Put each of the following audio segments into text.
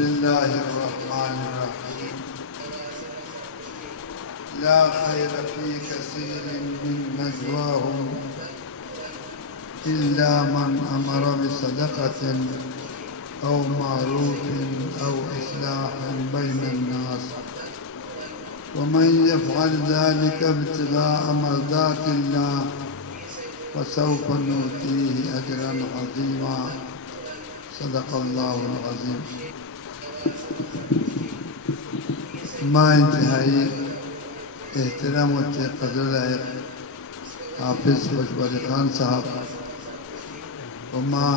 الله الرحمن الرحيم لا خير في كثير من نجواهم إلا من أمر بصدقة أو معروف أو إصلاح بين الناس ومن يفعل ذلك ابتغاء مرضات الله فسوف نؤتيه أجرا عظيما صدق الله العظيم. ما انتہائی احترام و قدر لائق حافظ خوشبو علی خان صاحب وما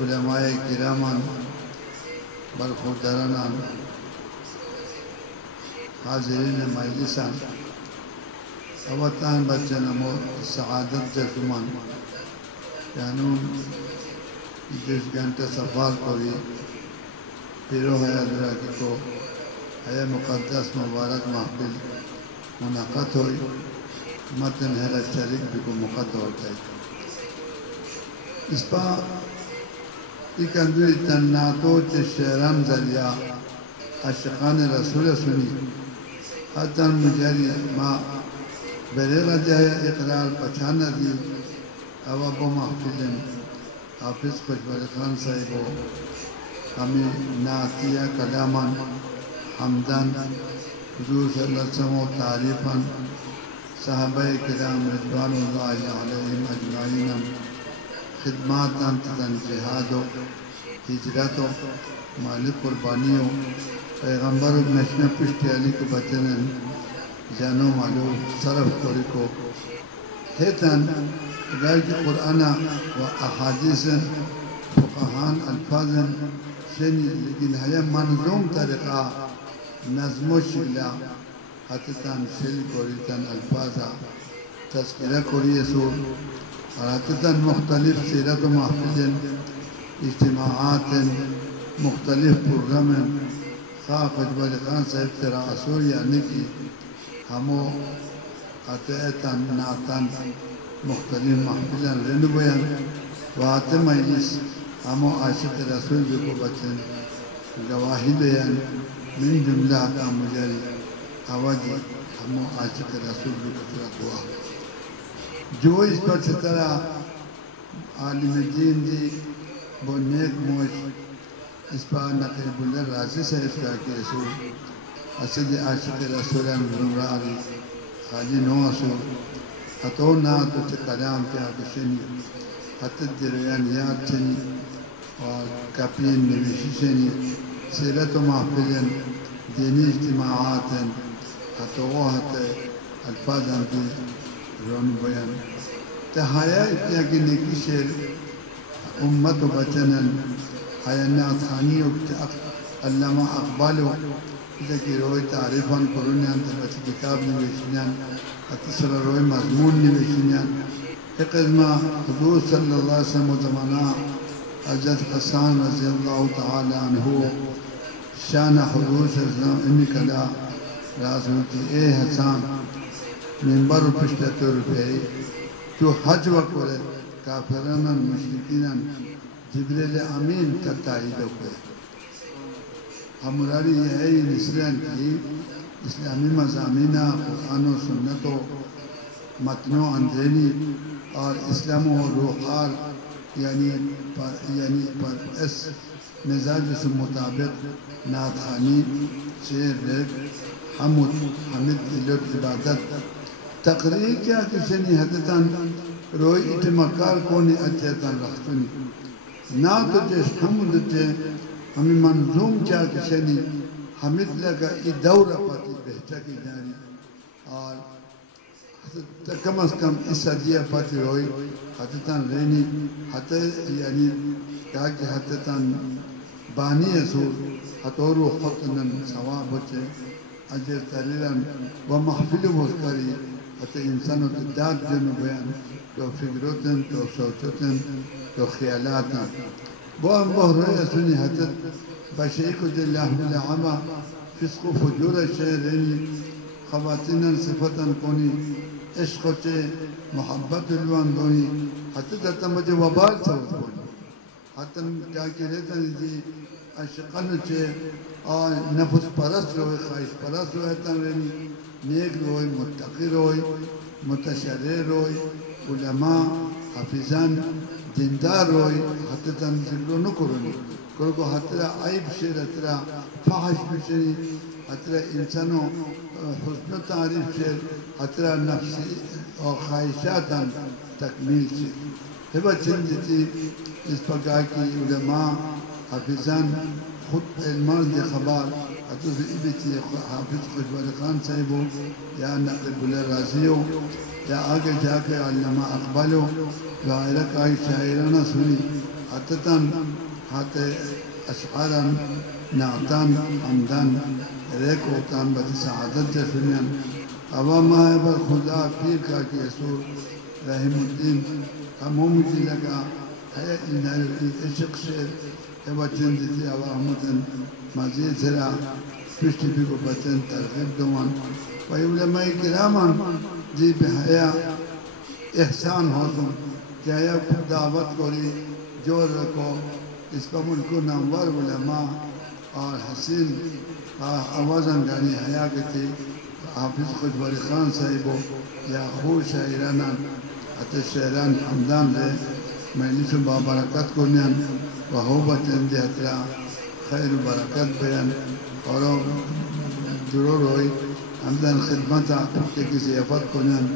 علماء کرامان برخورداران حاضرین مجلسان اوطان بچن امور سعادت جسمان جانون 20 گھنٹہ سفار کوئی پیرو حیات راکی کو حیا مقدس مبارک محفل منعقد ہوئی متن حیرت شریک بھی کو مقدر ہوتا ہے اس پا ایک اندوی تناتو چے شیران ذریعہ عاشقان رسول سنی حتی مجھری ما بریغہ جائے اقرار پچھانا دی اوابو محفلن حافظ خوشبو علی خان صاحبو ہمیں نعتیہ کلامان حمدان حضور صلی اللہ علیہ وسلم تعریفاً صحابہ کرام رضوان اللہ علیہم اجمعین خدماتاً تتن جہادو ہجرتو مالک قربانیو پیغمبر نشن پشتی علی کو بچنن جانو مالو صرف کوری کو ہیتاً غیر قرآن و احادیثاً فقہان الفاظاً شنی لیکن ہے منظوم طریقہ نظم و شکلہ حتیتاً شل کوریتاً الفاظہ تذکرہ کوری اصول اور حتیتاً مختلف سیرت و محفظ اجتماعات مختلف پروگرام خواہ خوشبو علی خان صاحب تیرا اصول یعنی کی ہمو حتیتاً نعتاً مختلف محفظاً رن بیان وحات مجلس ہمو عاشق رسول بھی کو بچن گواہی بیان من جملہ کا مجھری آوازی ہمو عاشق رسول بھی کو دعا جو اس پر سترہ عالم دین دی وہ نیک موش اس پر نقیب اللہ راضی صاحب کا کہ رسول اسد عاشق رسول نمرہ علی خالی نو اصول حتو ناتو چه کلام کیا کشنی حتی دریان یاد چنی اور کپین نویشی چنی سیرت و محفظن دینی اجتماعات حتی وہ حتی الفاظاً کی رون بیان تحایا اتیا کی نیکی شیر امت و بچنن حیانات خانی و علامہ اقبالو جاکی روی تعریفاً قرونیان تبچ کتاب نویشنیان اتصل روی مضمون نویشنیان ایک ازمہ حضور صلی اللہ علیہ وسلم و زمانہ حضرت حسان رضی اللہ تعالی عنہ شان حضور صلی اللہ علیہ وسلم انی کلا راز ہوتی اے حسان منبر و پشتت روپے تو حج وقت کافران مشرکین جبریل امین کا تائید ہوئے ہماراری یہ ہے نسلین کی اسلامی مضامینہ قرآن و سنت و متن و اندرینی اور اسلام و روحال یعنی پر اس مزاج سے مطابق نعت خوانی شعر ریت حمد دلت عبادت تقریر کیا کشنی حدتاً روی اتمکار کونی اچھتاً رختنی نعت جس حمد جے ہمیں منظوم کیا کشنی حمد لگا ای دورہ پاتی بہتا کی جاری اور کم از کم اس صدیہ پاتی روئی حتیتاً رینی حتی یعنی کہا کہ حتیتاً بانی اصول حتورو خطنن ثواب بچے اجر تریرن و محفل مذکری حتی انسانو تداد جنو بیان تو فکروتن تو سوچوتن تو خیالاتن وہ ہم بہروی اصولی حتیت بشیکو جل احمل عما فسق و فجور شہرینی خواتیناً صفتاً کونی عشق و چے محبت الوان دونی حتی تا مجھے وبال سوچ کونی حتی کیا کہ رہتا نہیں اشقن چه نفس پرست روی خواهش پرست روی تنرمی نیک روی متقی روی متشرع روی علماء حافظان دیندار روی حتی تنزلو نکرونی کرو حتی عیب شیر حتی فحش بشنی حتی انسانو حسن تعریف شیر حتی نفسی اور خواہشاتا تکمیل شیر ہبا چندتی اس پکا کی علماء حافظان خود علمان دی خبر حتی ایبتی حافظ خوشبال خان صاحبو یا نقل بلر رازیو یا آگے جا کے علامہ اقبالو ظاہرہ کائی شاعرانہ سنی حتتاً حتی اشعاراً نعتاً حمداً ریکوتاً بطی سعادت جا سنیاً ابا ماہب خدا پیر کا کی اصول رحم الدین ہموں مجھے لگا ہے انہی عشق شیر ابا چند دیتی ابا احمدن مزید سرا پشتی بھی کو بچن ترغیب دوان و علماء کرامان جی بحیا احسان ہوتوں کہ آیا دعوت کوری جور رکھو اس پر ملکو نامور علماء اور حسین آوازن گانی حیا کے تھی حافظ خوشبال خان صاحبو یا خور شاعرانان حتی شاعران حمدان رہے مجلس بابرکت کنیان وحوبت اندی حترا خیر برکت بیان اور ضرور ہوئی حمدان خدمتا کہ کسی افت کنیان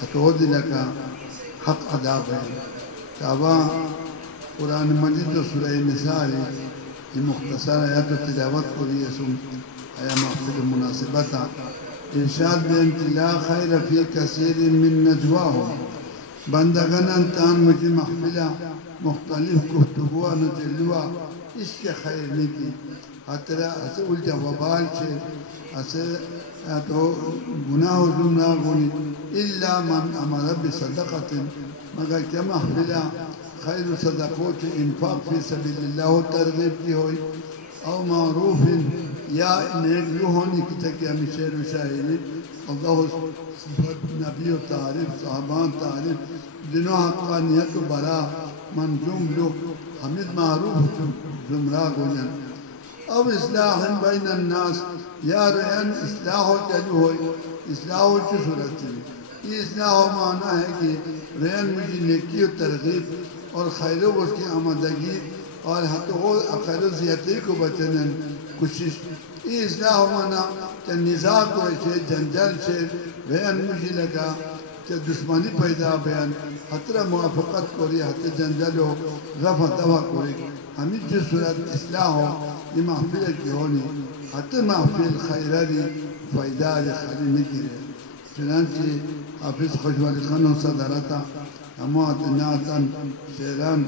حتو دلکا حق ادا بیان کعبہ قرآن مجید و سورہ نسائی یہ مختصر آیات و تلاوت کو لیے سن آیا محفل مناسبتا ارشاد بینت لا خیر فی کثیر من نجواہم بندگان تان مجھے محفلہ مختلف گفتگوہ نجلوہ اس کے خیر نہیں کی حترہ اسے الجا وبال چھے اسے تو گناہ و جمعہ گونی الا من امر بصدقت مگر کیا محفلہ خیر صدقوت انفاق فی سبیل اللہ ترغیب کی ہوئی او معروف یا نیک لوہونی کی تکی ہمیں شعر و شاعری اللہ نبی و تعریف صحابان تعریف جنہوں حقانیت و برا منظوم لوگ حمید معروف زمرہ گوجن اب اصلاح بین الناس یا رہن اصلاح و چلو ہوئی اصلاح و چو صورت چلی یہ اصلاح و معنی ہے کہ رہن مجھے نیکی و ترغیب اور خیر و اس کی آمدگی اور حتی وہ اقل و زیادتی کو بچنن کوشش یہ اصلاح و معنی کہ نزاع کو ایسے جنجل سے رہن مجھے لگا کہ دشمنی پیدا بیان حتی موافقت کوری حتی جنجل ہو رفع دوا کوری ہمیں جس صورت اصلاح ہو یہ محفل کی ہونی حتی محفل خیراری فائدہ خالی نہیں گرے چنانچہ حافظ خوشبال خان صدرتا ہمات نعتاً شیران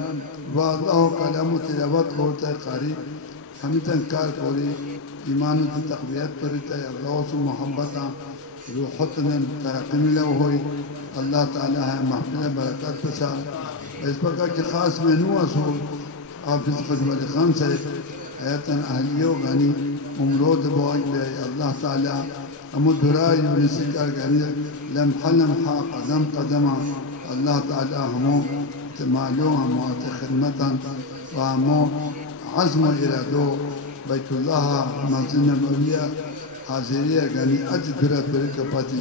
واضح کلام و تلاوت ہوتا ہے قاری ہمیں تنکار کوری ایمان و تقویت پرتا ہے اللہ و محبتا روحتنا ترقیم لو ہوئی اللہ تعالیٰ ہے محفل برکت پسا اس پر کہ خاص مینو اصول حافظ خوشبال خان صاحب حیاتاً اہلیو غنی امرود بوائی بے اللہ تعالیٰ امود درائی ونسکر غنی لمحہ لمحہ قدم قدمہ اللہ تعالیٰ ہموں تمالو ہموں خدمتاً و ہموں عزم و ارادو بیت اللہ مسجد نبویہ حاضریہ غنی درت برکپتی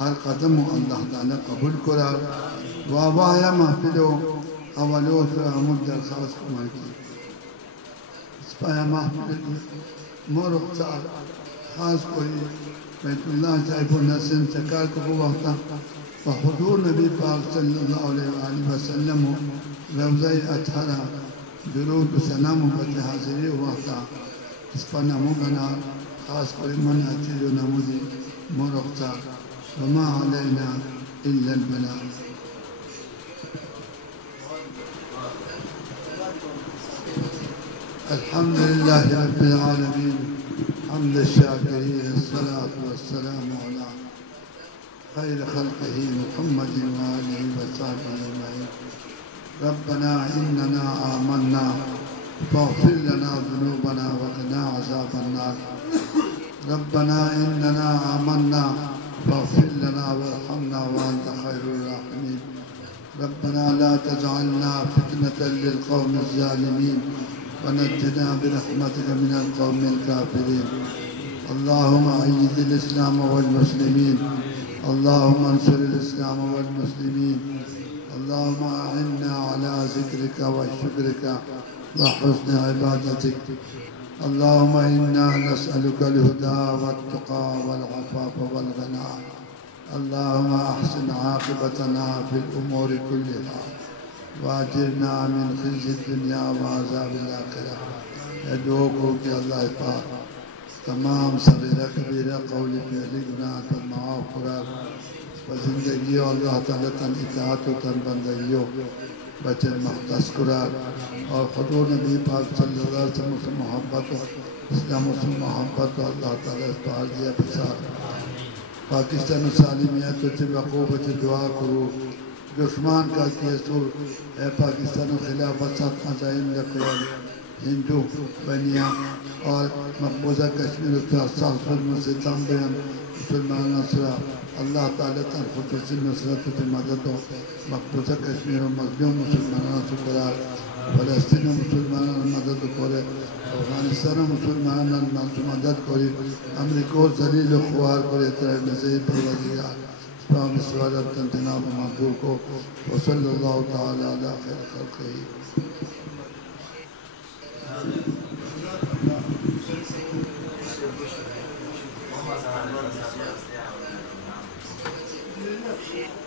ہر قدم اللہ تعالیٰ قبول کرا وآبایا محفلو اولو فرحمد درخواست کمار کی اس پایا محفل مرخصار خاص کوئی بیت اللہ صاحب و نسن چکار کو وقتا وحضور نبی پاک صلی اللہ علیہ وآلہ وسلم روضہ اطہرہ درود و سلام و بطِ حاضری وقتا اس پر نمو گنا خاص کوئی من اچھی و نمودی مرخصار وما علينا إلا البلاغ الحمد لله رب العالمين حمد الشاكرين الصلاة والسلام على خير خلقه محمد وآله وصحبه أجمعين ربنا إننا آمنا فاغفر لنا ذنوبنا وقنا عذاب النار ربنا إننا آمنا فاغفر لنا وارحمنا وأنت خير الراحمين ربنا لا تجعلنا فتنة للقوم الظالمين ونجنا برحمتك من القوم الكافرين. اللهم أيد الإسلام والمسلمين. اللهم انصر الإسلام والمسلمين. اللهم أعنا على ذكرك وشكرك وحسن عبادتك. اللهم إنا نسألك الهدى والتقى والعفاف والغنى. اللهم أحسن عاقبتنا في الأمور كلها واجرنا من خزي الدنيا وعذاب الآخرة. ادعوك کہ اللہ پاک تمام صغیرہ کبیرہ قولی فعلی گناہ تن معاف قرار و زندگی اللہ تعالیٰ تن اطاعت و تن بندگیوں بچن مختص قرار اور حضور نبی پاک صلی اللہ علیہ وسلم سے محبت و اسلام و محبت و اللہ تعالیٰ اس پاک دیا پسار پاکستان سالمیت تجھے بقوب بچے دعا کرو دشمن کا کیسور اے پاکستان خلافت ساتھ عزائم لقیام ہندو بنیا اور مقبوضہ کشمیر سالفر مسلم بیان مسلمان نصرہ اللہ تعالیٰ تن خصوصی نصرت و مدد و مقبوضہ کشمیر و مظلوم مسلمانوں سے قرار فلسطین و مسلمانوں مدد کرے افغانستان و مسلمانوں مدد کرے امریکہ و ذلیل و خوار کرے ترہ نظیر پروردگار اسلام سوالت تنتناب مقبول کو وصلی اللہ تعالیٰ علیہ خیر خلقی. Thank you.